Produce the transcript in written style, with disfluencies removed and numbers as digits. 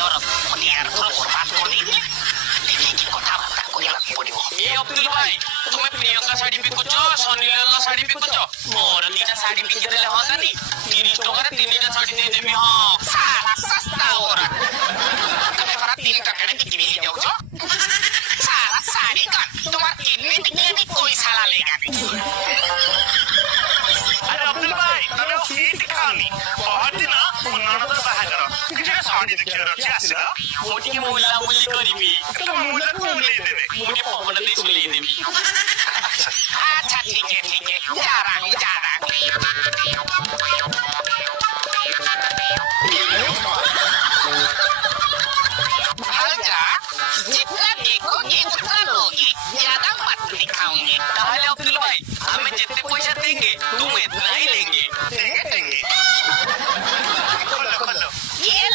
और बर्बाद कर देंगे लेकिन कथा बात कोया पड़िबो ए अब्दुल भाई तुम्हें प्रियंका साड़ी बिकुछ सनी लीला साड़ी बिकुछ मोर तीटा साड़ी बिकि देले हतानी 30 टका रे 3टा साड़ी दे देबी हां साला सस्ता ओरा तुम्हें खरा 3 टका रे किनी जाउ छ साला साड़ी का तुम्हार किन्ने भी कोई साला लेगा नहीं अरे अब्दुल भाई तमे सीट खानी बहुत दिन उन्नत बाहागर किछे साड़ी देखिर अछि आसिला मोटी मुला मुली करिबी तो मुला को ले देबे मोटी पवन दे ले देबी अच्छा ठीक है जा रहा